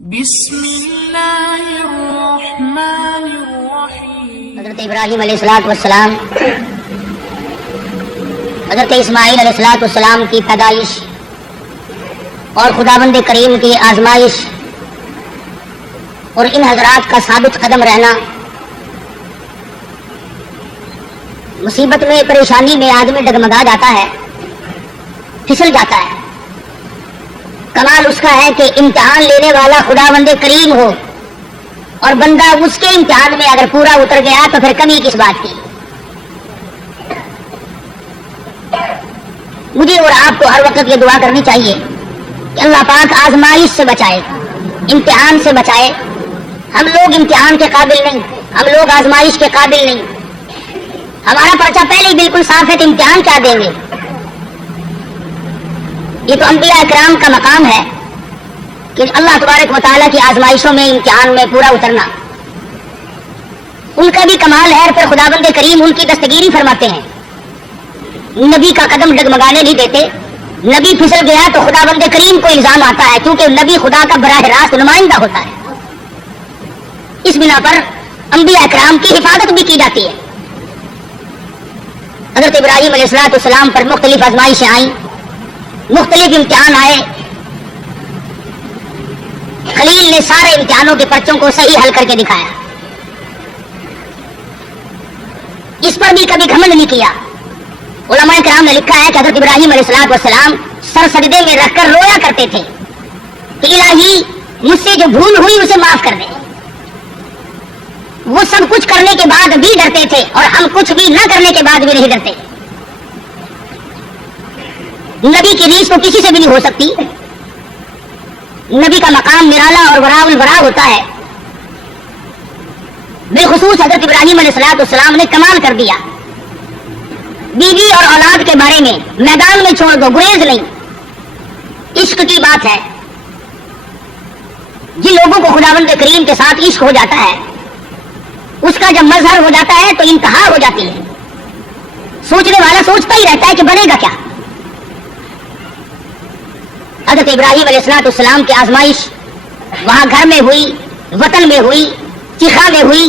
بسم اللہ الرحمن الرحیم۔ حضرت ابراہیم علیہ السلام، حضرت اسماعیل علیہ السلام کی پیدائش اور خداوند کریم کی آزمائش اور ان حضرات کا ثابت قدم رہنا، مصیبت میں پریشانی میں آدمی ڈگمگا جاتا ہے، پھسل جاتا ہے۔ کمال اس کا ہے کہ امتحان لینے والا خداوند کریم ہو اور بندہ اس کے امتحان میں اگر پورا اتر گیا تو پھر کمی کس بات کی۔ مجھے اور آپ کو ہر وقت یہ دعا کرنی چاہیے کہ اللہ پاک آزمائش سے بچائے، امتحان سے بچائے۔ ہم لوگ امتحان کے قابل نہیں، ہم لوگ آزمائش کے قابل نہیں۔ ہمارا پرچہ پہلے ہی بالکل صاف ہے تو امتحان کیا دیں گے؟ یہ تو انبیاء اکرام کا مقام ہے کہ اللہ تبارک و تعالیٰ کی آزمائشوں میں، امتحان میں پورا اترنا ان کا بھی کمال ہے۔ پھر خداوند کریم ان کی دستگیری فرماتے ہیں، نبی کا قدم ڈگمگانے نہیں دیتے۔ نبی پھسل گیا تو خداوند کریم کو الزام آتا ہے، کیونکہ نبی خدا کا براہ راست نمائندہ ہوتا ہے۔ اس بنا پر انبیاء اکرام کی حفاظت بھی کی جاتی ہے۔ حضرت ابراہیم علیہ السلام پر مختلف آزمائشیں آئیں، مختلف امتحان آئے۔ خلیل نے سارے امتحانوں کے پرچوں کو صحیح حل کر کے دکھایا، اس پر بھی کبھی گھمنڈ نہیں کیا۔ علماء کرام نے لکھا ہے کہ حضرت ابراہیم علیہ السلام سر سجدے میں رکھ کر رویا کرتے تھے کہ الہی مجھ سے جو بھول ہوئی اسے معاف کر دے۔ وہ سب کچھ کرنے کے بعد بھی ڈرتے تھے اور ہم کچھ بھی نہ کرنے کے بعد بھی نہیں ڈرتے۔ نبی کی ریس تو کسی سے بھی نہیں ہو سکتی۔ نبی کا مقام نرالا اور وراء الورا ہوتا ہے۔ بالخصوص حضرت ابراہیم علیہ السلام نے کمال کر دیا۔ بیوی اور اولاد کے بارے میں میدان میں چھوڑ دو، گریز نہیں۔ عشق کی بات ہے، جن لوگوں کو خداوند کریم کے ساتھ عشق ہو جاتا ہے، اس کا جب مظہر ہو جاتا ہے تو انتہا ہو جاتی ہے۔ سوچنے والا سوچتا ہی رہتا ہے کہ بنے گا کیا۔ حضرت ابراہیم علیہ السلام کی آزمائش وہاں گھر میں ہوئی، وطن میں ہوئی، چیخا میں ہوئی،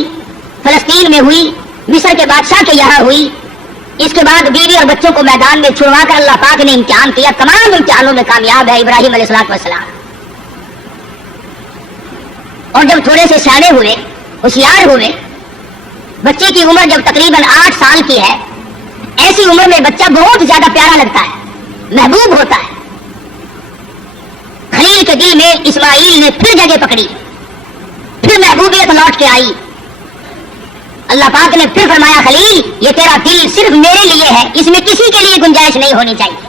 فلسطین میں ہوئی، مصر کے بادشاہ کے یہاں ہوئی۔ اس کے بعد بیوی اور بچوں کو میدان میں چھڑوا کر اللہ پاک نے امتحان کیا۔ تمام امتحانوں میں کامیاب ہے ابراہیم علیہ السلام۔ اور جب تھوڑے سے سیانے ہوئے، ہوشیار ہوئے، بچے کی عمر جب تقریباً 8 سال کی ہے، ایسی عمر میں بچہ بہت زیادہ پیارا لگتا ہے، محبوب ہوتا ہے۔ خلیل کے دل میں اسماعیل نے پھر جگہ پکڑی، پھر محبوبیت لوٹ کے آئی۔ اللہ پاک نے پھر فرمایا، خلیل یہ تیرا دل صرف میرے لیے ہے، اس میں کسی کے لیے گنجائش نہیں ہونی چاہیے۔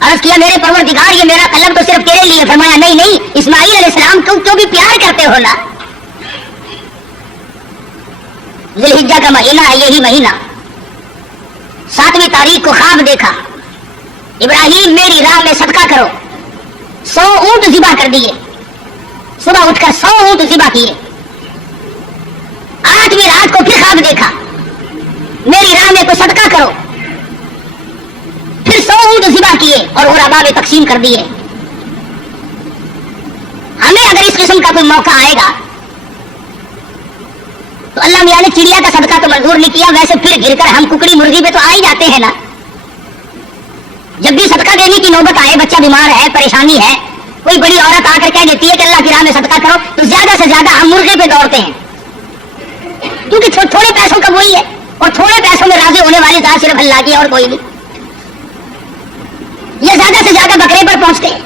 عرض کیا، میرے پروردگار یہ میرا قلب تو صرف تیرے لیے۔ فرمایا، نہیں نہیں، اسماعیل علیہ السلام کو کیوں بھی پیار کرتے ہو نا۔ ذی الحجہ کا مہینہ ہے، یہی مہینہ 7ویں تاریخ کو خواب دیکھا، ابراہیم میری راہ میں صدقہ کرو۔ 100 اونٹ ذبح کر دیے، صبح اٹھ کر 100 اونٹ ذبح کیے۔ 8ویں رات کو پھر خواب دیکھا، میری راہ میں کوئی صدقہ کرو، پھر 100 اونٹ ذبح کیے اور غربا میں تقسیم کر دیے۔ ہمیں اگر اس قسم کا کوئی موقع آئے گا تو اللہ میاں نے چڑیا کا صدقہ تو منظور نہیں کیا، ویسے پھر گر کر ہم ککڑی مرغی پہ تو آ ہی جاتے ہیں نا۔ جب بھی صدقہ دینے کی نوبت آئے، بچہ بیمار ہے، پریشانی ہے، کوئی بڑی عورت آ کر کہہ دیتی ہے کہ اللہ کی راہ میں صدقہ کرو، تو زیادہ سے زیادہ ہم مرغے پہ دوڑتے ہیں، کیونکہ تھوڑے پیسوں کا وہی ہے، اور تھوڑے پیسوں میں راضی ہونے والی ذات صرف اللہ کی اور کوئی نہیں۔ یہ زیادہ سے زیادہ بکرے پر پہنچتے ہیں،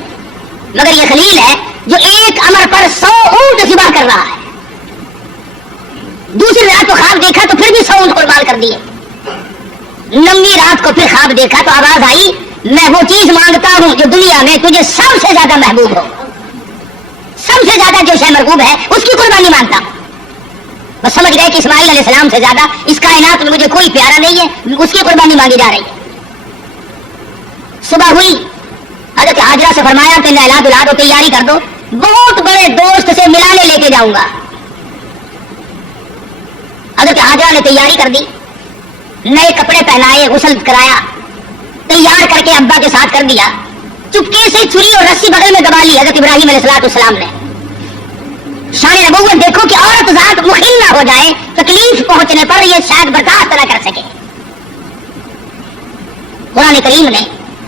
مگر یہ خلیل ہے جو ایک امر پر 100 اونٹ ذبح کر رہا ہے۔ دوسری رات کو خواب دیکھا تو پھر بھی 100 اونٹ قربان کر دیے۔ 9ویں رات کو پھر خواب دیکھا تو آواز آئی، میں وہ چیز مانگتا ہوں جو دنیا میں تجھے سب سے زیادہ محبوب ہو۔ سب سے زیادہ جو شے محبوب ہے اس کی قربانی مانگتا ہوں۔ بس سمجھ گئے کہ اسماعیل علیہ السلام سے زیادہ اس کائنات میں مجھے کوئی پیارا نہیں ہے، اس کی قربانی مانگی جا رہی ہے۔ صبح ہوئی، حضرت حاجرہ سے فرمایا کہ نہلا دھلا دو، تیاری کر دو، بہت بڑے دوست سے ملانے لے کے جاؤں گا۔ حضرت حاجرہ نے تیاری کر دی، نئے کپڑے پہنائے، غسل کرایا، تیار کر کے ابا کے ساتھ کر دیا۔ چپکے سے چھری اور رسی بغل میں دبا لی حضرت ابراہیم علیہ السلام نے. شان نبوت دیکھو کہ عورت ذات مخل نہ ہو جائے, تکلیف پہنچنے پر یہ شاید برداشت نہ کر سکے. قرآن کریم نے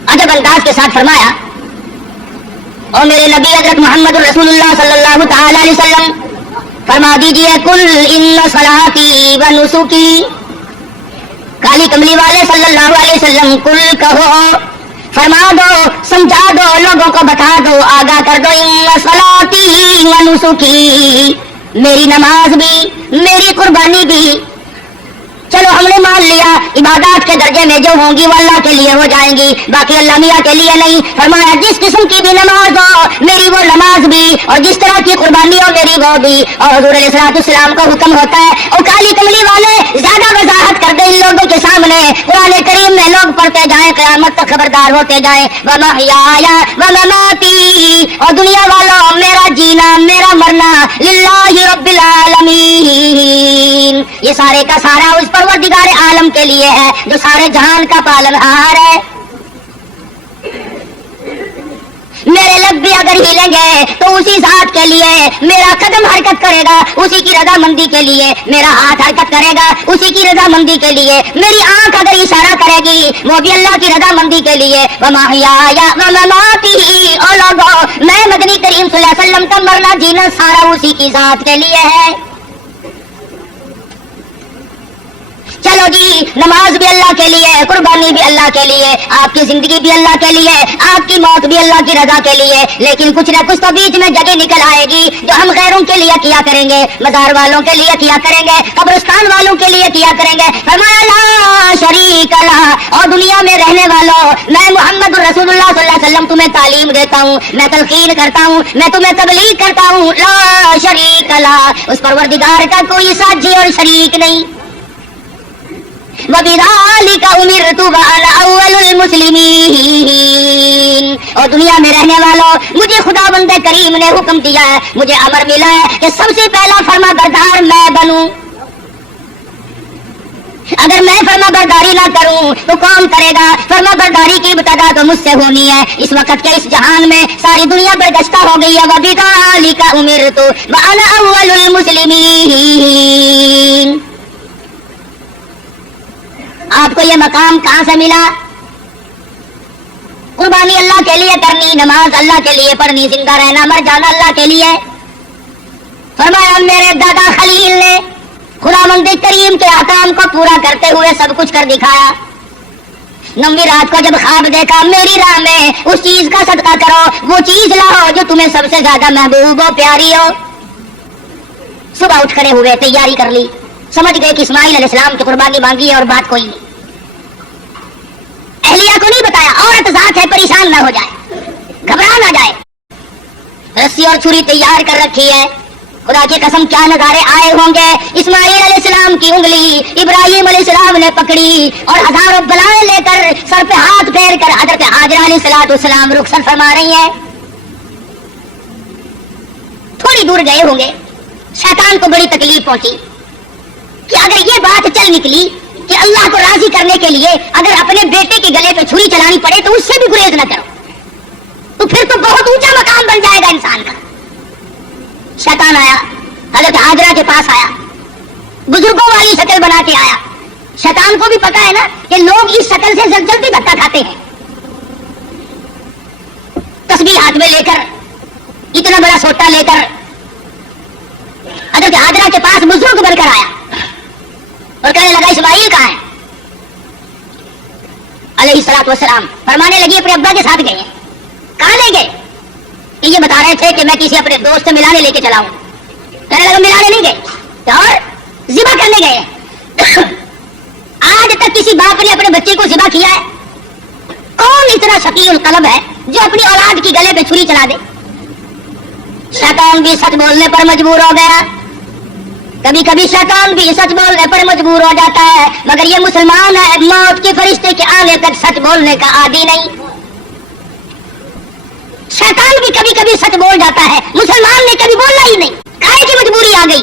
عجب انداز کے ساتھ فرمایا, اور میرے نبی حضرت محمد رسول اللہ صلی اللہ تعالی علیہ وسلم فرما دیجئے کل ان صلاتی و نسکی, کالی کملی والے صلی اللہ علیہ وسلم کل کہو, فرما دو, سمجھا دو, لوگوں کو بتا دو, آگاہ کر دو, ان صلاتی و نسکی, میری نماز بھی میری قربانی بھی. چلو ہم نے مان لیا عبادات کے درجے میں جو ہوں گی وہ اللہ کے لیے ہو جائیں گی, باقی اللہ میاں کے لیے نہیں. فرمایا جس قسم کی بھی نماز ہو میری وہ نماز بھی, اور جس طرح کی قربانی ہو میری وہ بھی. اور حضور علیہ السلام کا حکم ہوتا ہے, اور کالی کملی والے زیادہ وضاحت کر دیں ان لوگوں کے سامنے. قرآن کریم میں لوگ پڑھتے جائیں, قیامت تک خبردار ہوتے جائیں. وَمَحْيَايَ وَمَمَاتِي, اور دنیا والوں میرا جینا میرا مرنا للہ رب العالمین, یہ سارے کا سارا اس پروردگار عالم کے لیے ہے جو سارے جہان کا پالنہار ہے. میرے لب بھی اگر ہلیں گے تو اسی ذات کے لیے, میرا قدم حرکت کرے گا اسی کی رضا مندی کے لیے, میرا ہاتھ حرکت کرے گا اسی کی رضا مندی کے لیے, میری آنکھ اگر اشارہ کرے گی وہ بھی اللہ کی رضا مندی کے لیے. وَمَحْيَايَ وَمَمَاتِي, اور لوگوں میں مدنی کریم صلی اللہ علیہ وسلم کا مرنا جینا سارا اسی کی ذات کے لیے ہے. چلو جی, نماز بھی اللہ کے لیے, قربانی بھی اللہ کے لیے, آپ کی زندگی بھی اللہ کے لیے, آپ کی موت بھی اللہ کی رضا کے لیے, لیکن کچھ نہ کچھ تو بیچ میں جگہ نکل آئے گی جو ہم غیروں کے لیے کیا کریں گے, مزار والوں کے لیے کیا کریں گے, قبرستان والوں کے لیے کیا کریں گے. فرمایا لا شریک لہ, اور دنیا میں رہنے والوں میں محمد رسول اللہ صلی اللہ علیہ وسلم تمہیں تعلیم دیتا ہوں, میں تلقین کرتا ہوں, میں تمہیں تبلیغ کرتا ہوں. لا شریک لہ, اس پروردگار کا کوئی ساجی اور شریک نہیں. وَبِذَلِكَ أُمِرْتُ وَأَنَا أَوَّلُ الْمُسْلِمِينَ, اور دنیا میں رہنے والوں مجھے خداوند کریم نے حکم دیا ہے, مجھے امر ملا ہے کہ سب سے پہلا فرما بردار میں بنوں. اگر میں فرما برداری نہ کروں تو کون کرے گا؟ فرما برداری کی ابتدا تو مجھ سے ہونی ہے. اس وقت کے اس جہان میں ساری دنیا برگشتہ ہو گئی ہے. وَبِذَلِكَ أُمِرْتُ وَأَنَا أَوَّلُ الْمُسْلِمِينَ. آپ کو یہ مقام کہاں سے ملا؟ قربانی اللہ کے لیے کرنی, نماز اللہ کے لیے پڑھنی, زندہ رہنا مر جانا اللہ کے لیے. فرمایا میرے دادا خلیل نے خداوند کریم کے احکام کو پورا کرتے ہوئے سب کچھ کر دکھایا. 9ویں رات کو جب خواب دیکھا, میری راہ میں اس چیز کا صدقہ کرو, وہ چیز لاؤ جو تمہیں سب سے زیادہ محبوب ہو, پیاری ہو. صبح اٹھ کھڑے ہوئے, تیاری کر لی, سمجھ گئے کہ اسماعیل علیہ السلام کی قربانی مانگی ہے اور بات کوئی نہیں. اہلیہ کو نہیں بتایا, عورت ذات ہے پریشان نہ ہو جائے, گھبرا نہ جائے. رسی اور چھری تیار کر رکھی ہے. خدا کی قسم کیا نظارے آئے ہوں گے. اسماعیل علیہ السلام کی انگلی ابراہیم علیہ السلام نے پکڑی اور ہزاروں بلائیں لے کر سر پہ ہاتھ پھیر کر حضرت ہاجرہ علیہ السلام رخصت فرما رہی ہیں. تھوڑی دور گئے ہوں گے, شیطان کو بڑی تکلیف پہنچی کہ اگر یہ بات چل نکلی کہ اللہ کو راضی کرنے کے لیے اگر اپنے بیٹے کے گلے پہ چھری چلانی پڑے تو اس سے بھی گریز نہ کرو, تو پھر تو بہت اونچا مقام بن جائے گا انسان کا. شیطان آیا, حضرت ہاجرہ کے پاس آیا, بزرگوں والی شکل بنا کے آیا. شیطان کو بھی پتا ہے نا کہ لوگ اس شکل سے جلدی دھکا کھاتے ہیں. تسبیح ہاتھ میں لے کر, اتنا بڑا سوٹا لے کر حضرت ہاجرہ کے پاس بزرگ بن کر آیا اور کہنے لگا اسماعیل کہاں ہے؟ علیہ السلام فرمانے لگی اپنے ابا کے ساتھ گئے. کہاں لے گئے؟ یہ بتا رہے تھے کہ میں کسی اپنے دوست سے ملانے لے کے چلا ہوں. کہنے لگا ملانے نہیں گئے اور ذبح کرنے گئے. آج تک کسی باپ نے اپنے بچے کو ذبح کیا ہے؟ کون اتنا شقی القلب ہے جو اپنی اولاد کی گلے پہ چھری چلا دے؟ شیطان بھی سچ بولنے پر مجبور ہو گیا. کبھی کبھی شیطان بھی سچ بولنے پر مجبور ہو جاتا ہے, مگر یہ مسلمان ہے, موت کے فرشتے کے آنے تک سچ بولنے کا عادی نہیں. شیطان بھی کبھی کبھی سچ بول جاتا ہے, مسلمان نے کبھی بولنا ہی نہیں. کہے کہ مجبوری آ گئی.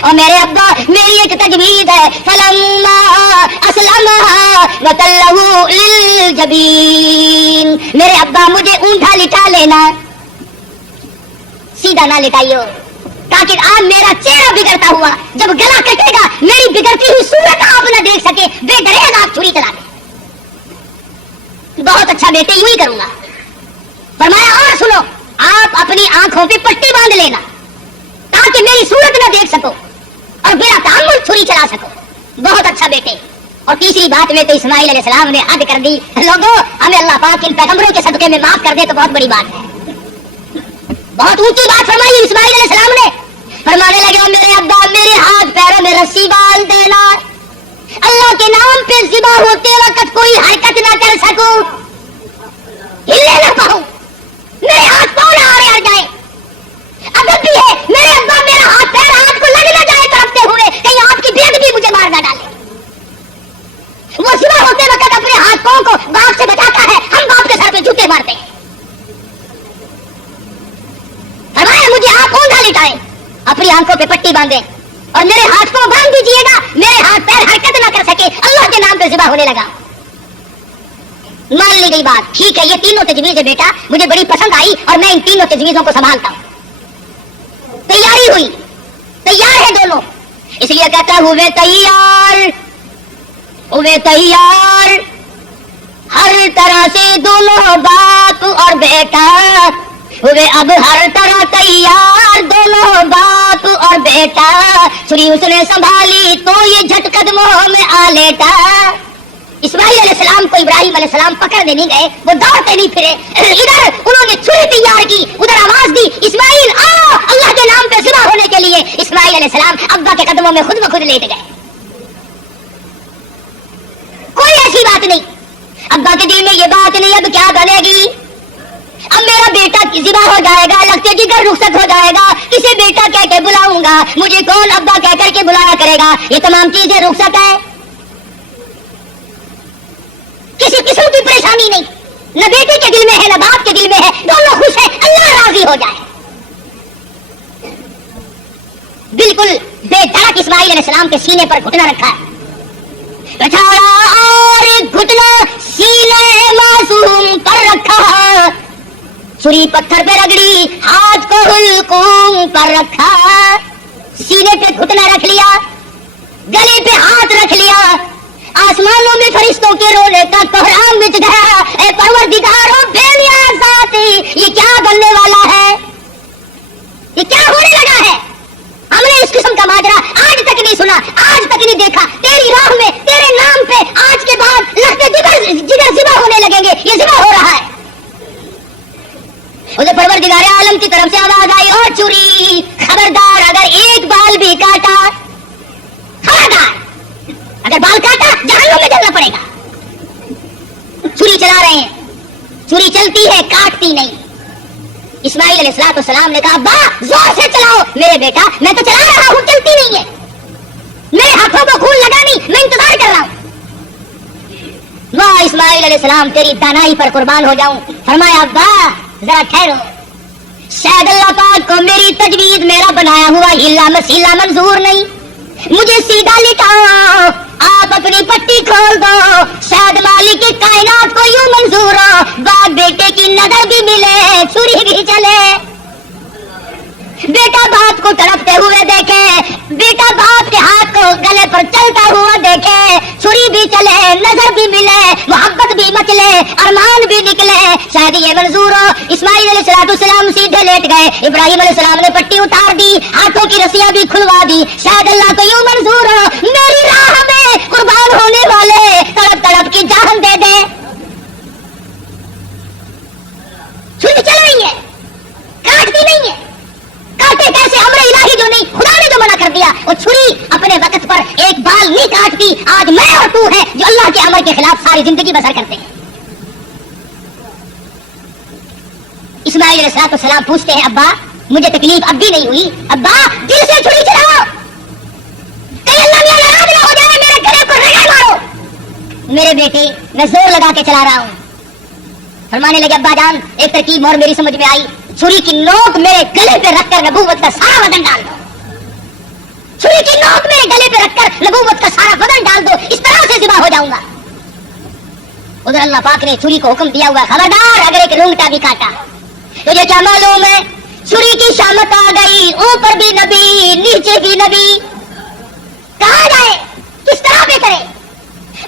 اور میرے ابا میری ایک تجویز ہے فلما اسلمها وتله للجبین، میرے ابا مجھے اونٹا لٹا لینا، سیدھا نہ لٹائیو تاکہ آپ میرا چہرہ بگڑتا ہوا جب گلا کٹے گا میری بگڑتی ہوئی صورت آپ نہ دیکھ سکے، بے ڈریز آپ چھری چلا دیں۔ بہت اچھا بیٹے، یوں ہی کروں گا۔ فرمایا اور سنو، آپ اپنی آنکھوں پہ پٹی باندھ لینا تاکہ میری صورت نہ دیکھ سکو اور بلا تعمل چھری چلا سکو۔ بہت اچھا بیٹے۔ اور تیسری بات میں تو اسماعیل علیہ السلام نے حد کر دی، لوگوں ہمیں اللہ پاک ان پیغمبروں کے صدقے میں معاف کر دے تو بہت بڑی بات ہے۔ بہت اونچی بات فرمائی اسماعیل علیہ السلام نے۔ فرمانے لگے میرے ابا میرے ہاتھ پیروں میں رسی ڈال دینا، اللہ کے نام پہ ذبح ہوتے وقت کوئی حرکت نہ کر سکوں، ہلنے نہ پاؤں، میرے ہاتھ پاؤں نہ آڑے جائیں۔ ادب بھی ہے، میرے ابا میرا ہاتھ پیر ہاتھ کو لگ نہ جائے تڑپتے ہوئے، کہیں آپ کی بیگ بھی مجھے مار نہ ڈالے۔ وہ ذبح ہوتے وقت اپنے ہاتھ پاؤں کو باپ سے بچاتا ہے، ہم باپ کے سر پہ جوتے مارتے ہیں۔ فرمایا مجھے آپ اونٹا لٹائیں، اپنی آنکھوں پہ پٹی باندھیں اور میرے ہاتھ پاؤں باندھ دیجیے گا، میرے ہاتھ پیر حرکت نہ کر سکے، اللہ کے نام پہ ذبح ہونے لگا۔ مان لی گئی بات، ٹھیک ہے یہ تینوں تجویز ہے بیٹا، مجھے بڑی پسند آئی اور میں ان تینوں تجویزوں کو سنبھالتا ہوں۔ تیاری ہوئی، تیار ہے دونوں، اس لیے کہتا ہوئے تیار، ہوئے تیار، ہر طرح سے دونوں باپ اور بیٹا ہوئے اب ہر طرح تیار، دونوں باپ اور بیٹا، چھری اس نے سنبھالی تو یہ جھٹ قدموں میں آ لیٹا۔ اسماعیل علیہ السلام کو ابراہیم علیہ السلام پکڑنے نہیں گئے، وہ دوڑتے نہیں پھرے، ادھر انہوں نے چھری تیار کی، ادھر آواز دی اسماعیل آؤ اللہ کے نام پہ ذبح ہونے کے لیے۔ اسماعیل علیہ السلام ابا کے قدموں میں خود بخود لیٹ گئے۔ کوئی ایسی بات نہیں، ابا کے دل میں یہ بات نہیں اب کیا بنے گی، اب میرا بیٹا ذبح ہو جائے گا، لگتے جگر رخصت ہو جائے گا، کسے بیٹا کہہ کے بلاؤں گا، مجھے کون ابا کہہ کر کے بلایا کرے گا، یہ تمام چیزیں رخصت ہے، کسی قسم کی پریشانی نہیں، نہ بیٹے کے دل میں ہے نہ باپ کے دل میں ہے، دونوں خوش ہیں، اللہ راضی ہو جائے۔ بالکل بے دھڑک اسماعیل علیہ السلام کے سینے پر گھٹنا رکھا ہے، اور گھٹنا سینے معصوم پر رکھا، چھری پتھر پہ رگڑی ہاتھ کو حلقوم پر رکھا، سینے پہ گھٹنا رکھ لیا، گلے پہ ہاتھ رکھ لیا، آسمانوں میں فرشتوں کے رونے کا کوہرام مچ گیا، اے پروردگارو بے نیاز ذاتی یہ کیا بننے والا ہے، یہ کیا ہونے لگا ہے، ہم نے اس قسم کا ماجرا آج تک نہیں سنا، آج تک نہیں دیکھا، تیری راہ میں تیرے نام پہ آج کے بعد لگتے جگر ذبح ہونے لگیں گے، یہ ذبح ہو رہا ہے۔ اسے پروردگار عالم کی طرف سے آواز آئی اور چھری خبردار اگر ایک بال بھی کاٹا، خبردار اگر بال کاٹا جہنم میں جلنا پڑے گا۔ چھری چلا رہے ہیں، چھری چلتی ہے کاٹتی نہیں۔ اسماعیل علیہ السلام نے کہا ابا زور سے چلاؤ، میرے بیٹا میں تو چلا رہا ہوں چلتی نہیں ہے، میرے ہاتھوں کو خون لگا نہیں، میں انتظار کر رہا ہوں۔ واہ اسماعیل علیہ السلام تیری دانائی پر قربان ہو جاؤں۔ فرمایا ابا ذرا ٹھہرو، شاید اللہ پاک کو میری تجویز میرا بنایا ہوا ہلا مسیلا منظور نہیں، مجھے سیدھا لٹاؤ، آپ اپنی پٹی کھول دو، شاید مالک کی کائنات کو یوں منظور ہو، باپ بیٹے کی نظر بھی ملے، چھری بھی چلے، بیٹا باپ کو تڑپتے ہوئے دیکھے، بیٹا باپ کے ہاتھ کو گلے پر چلتا ہوا دیکھے، چھری بھی چلے، نظر بھی ملے، محبت بھی مچلے، ارمان بھی نکلے، شاید یہ منظور ہو۔ اسماعیل علیہ السلام سیدھے لیٹ گئے، ابراہیم علیہ السلام نے پٹی اتار دی، ہاتھوں کی رسیاں بھی کھلوا دی، شاید اللہ کو یوں منظور ہو میری راہ میں قربان ہونے والے تڑپ تڑپ کی جان دے دے۔ چھری چل رہی ہے، کاٹتی نہیں ہے، کاٹے کیسے امر الہی جو نہیں، خدا نے جو منع کر دیا، وہ چھری اپنے وقت پر ایک بال نہیں کاٹتی۔ آج میں اور تو ہے جو اللہ کے امر کے خلاف ساری زندگی بسر کرتے ہیں۔ اسماعیل علیہ السلام پوچھتے ہیں ابا مجھے تکلیف اب بھی نہیں ہوئی، ابا دل سے چھری چلاؤ، کہیں اللہ میاں ناراض نہ ہو جائے، میرے گلے کو رگڑ مارو۔ میرے بیٹے میں زور لگا کے چلا رہا ہوں۔ فرمانے لگے ابا جان ایک ترکیب اور میری سمجھ میں آئی، چھری کی نوک میرے گلے پہ رکھ کر نبوت کا سارا وزن ڈال دو، چھری کی نوک میرے گلے پہ رکھ کر نبوت کا سارا بدن ڈال دو، اس طرح سے ذبح ہو جاؤں گا۔ ادھر اللہ پاک نے چھری کو حکم دیا ہوا، خبردار اگر ایک رونگٹا بھی کاٹا۔ تجھے کیا معلوم ہے چھری کی شامت آ گئی، اوپر بھی نبی نیچے بھی نبی، کہاں جائے کس طرح پہ کرے؟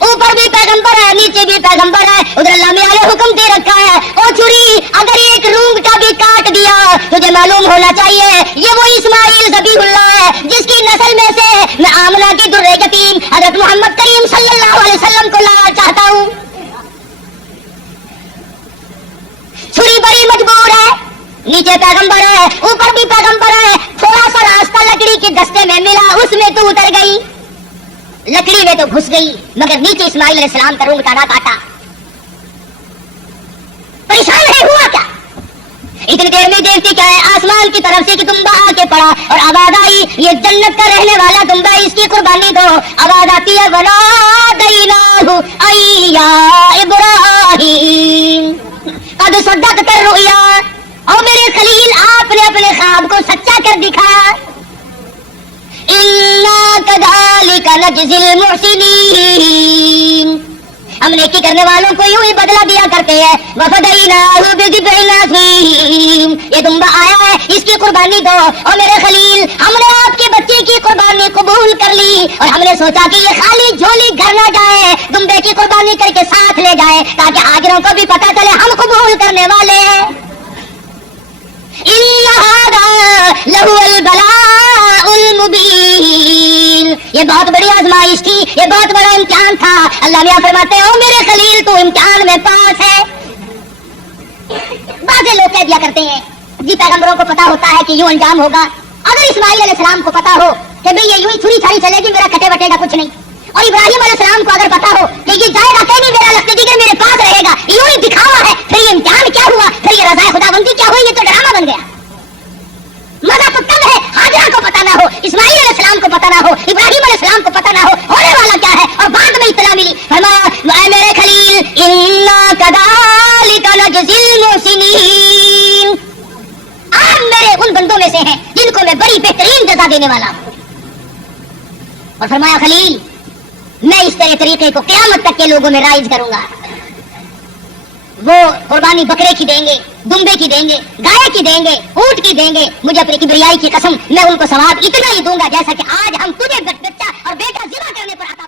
اوپر بھی پیغمبر ہے نیچے بھی پیغمبر ہے، ادھر اللہ نے حکم دے رکھا ہے او چھری اگر ایک رونگٹا بھی کاٹ دیا تجھے معلوم ہونا چاہیے یہ وہ اسماعیل ذبیح اللہ ہے جس کی نسل میں سے میں آمنہ کی درِ یتیم حضرت محمد کریم صلی اللہ علیہ وسلم کو لانا چاہتا ہوں۔ چھری بڑی مجبور ہے، نیچے پیغمبر ہے اوپر بھی پیغمبر ہے، تھوڑا سا راستہ لکڑی کے دستے میں ملا، اس میں تو اتر گئی، لکڑی میں تو گھس گئی، مگر نیچے اسماعیل علیہ السلام کا رونگٹا نہ کاٹا۔ پریشان ہے، ہوا کیا؟ اتنی دیر میں دیکھتی کیا ہے آسمان کی طرف سے کہ تمبا آ کے پڑا اور آواز آئی یہ جنت کا رہنے والا تمبا، اس کی قربانی دو۔ آواز آتی ہے وَنَادَيْنَاهُ أَيْ يَا إِبْرَاهِيمُ قَدْ صَدَّقْتَ الرُّؤْيَا، اور میرے خلیل آپ نے اپنے خواب کو سچا کر دکھایا۔ إِنَّا كَذَلِكَ نَجْزِي الْمُحْسِنِينَ، ہم نیکی کرنے والوں کو یوں ہی بدلہ دیا کرتے ہیں۔ وَفَدَيْنَاهُ بِذِبْحٍ عَظِيمٍ، یہ دمبا آیا ہے اس کی قربانی دو، اور میرے خلیل ہم نے آپ کے بچے کی قربانی قبول کر لی، اور ہم نے سوچا کہ یہ خالی جھولی گھر نہ جائے، دمبے کی قربانی کر کے ساتھ لے جائے تاکہ حاضروں کو بھی پتہ چلے ہم قبول کرنے والے ہیں۔ إِنَّ هَذَا لَهُوَ الْبَلَاءُ الْمُبِينُ، یہ بہت بڑی آزمائش تھی، یہ بہت بڑا امتحان تھا۔ اللہ میاں فرماتے ہیں او میرے خلیل تو امتحان میں پاس ہے۔ بعض لوگ کہہ دیا کرتے ہیں جی پیغمبروں کو پتا ہوتا ہے کہ یوں انجام ہوگا، اگر اسماعیل علیہ السلام کو پتا ہو کہ بھئی یہ یوں ہی چھری چھاڑی چلے گی میرا کٹے بٹے گا کچھ نہیں، اور ابراہیم علیہ السلام کو اگر پتا ہو کہ یہ جائے گا کہ نہیں میرا لخت دیگر میرے پاس رہے گا، یوں ہی دکھاوا ہے، پھر یہ امتحان کیا ہوا، پھر یہ رضا خدا بندی کیا ہوئی، یہ تو ڈرامہ بن گیا۔ مزہ تو تب ہے ہاجرہ کو پتا نہ ہو، اسماعیل علیہ السلام کو پتا نہ ہو، ابراہیم علیہ السلام کو پتا نہ ہو ہونے والا کیا ہے، اور بعد میں اطلاع ملی۔ فرمایا اے میرے خلیل انا کذالک نجزی المحسنین، آپ میرے ان بندوں میں سے ہیں جن کو میں بڑی بہترین جزا دینے والا ہوں۔ اور فرمایا خلیل میں اس طریقے کو قیامت تک کے لوگوں میں رائج کروں گا، وہ قربانی بکرے کی دیں گے، دمبے کی دیں گے، گائے کی دیں گے، اونٹ کی دیں گے، مجھے اپنی کبریائی کی قسم میں ان کو ثواب اتنا ہی دوں گا جیسا کہ آج ہم تجھے بچہ اور بیٹا ذبح کرنے پر عطا